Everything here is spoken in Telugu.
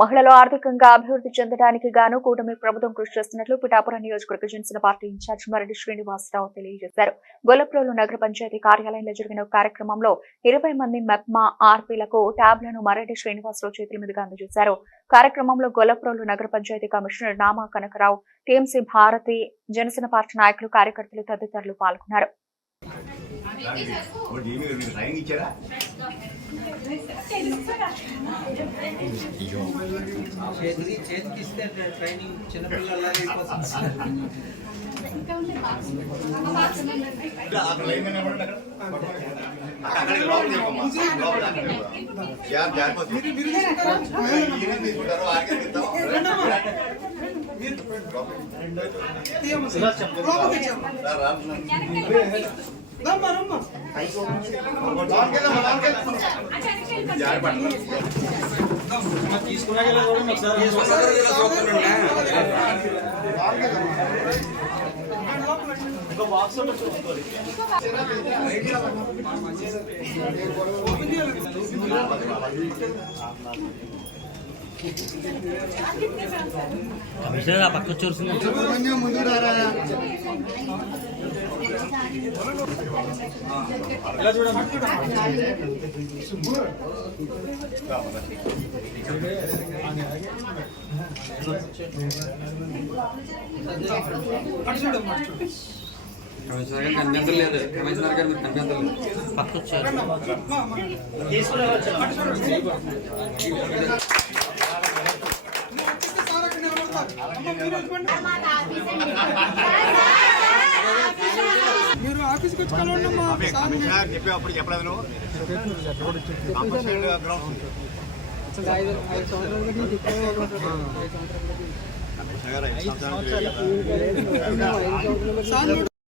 మహిళలు ఆర్థికంగా అభివృద్ధి చెందడానికి గాను కూటమి ప్రభుత్వం కృషి చేస్తున్నట్లు పిఠాపురం నియోజకవర్గ జనసేన పార్టీ ఇన్ఛార్జ్ మరెడ్డి శ్రీనివాసరావు తెలియజేశారు. గొల్లప్రోలు నగర పంచాయతీ కార్యాలయంలో జరిగిన కార్యక్రమంలో 20 మంది మెప్మా ఆర్పీలకు ట్యాబ్లను మరెడ్డి శ్రీనివాసరావు చేతుల మీదుగా అందజేశారు. కార్యక్రమంలో గొల్లప్రోలు నగర panchayat commissioner Nama Kanakarao, TMC Bharati, Janasena party నాయకులు, కార్యకర్తలు తదితరులు పాల్గొన్నారు. కమిషనర్ పక్క చూస్తుంది. కనిపించలేదు. కమిషనర్ గారు మీరు కనిపించలేదు. పక్క వచ్చారు. మీరు ఆఫీస్కి వచ్చి కలవండమ్మా. చెప్పేప్పుడు చెప్పలేదు నువ్వు. 5 సంవత్సరాలు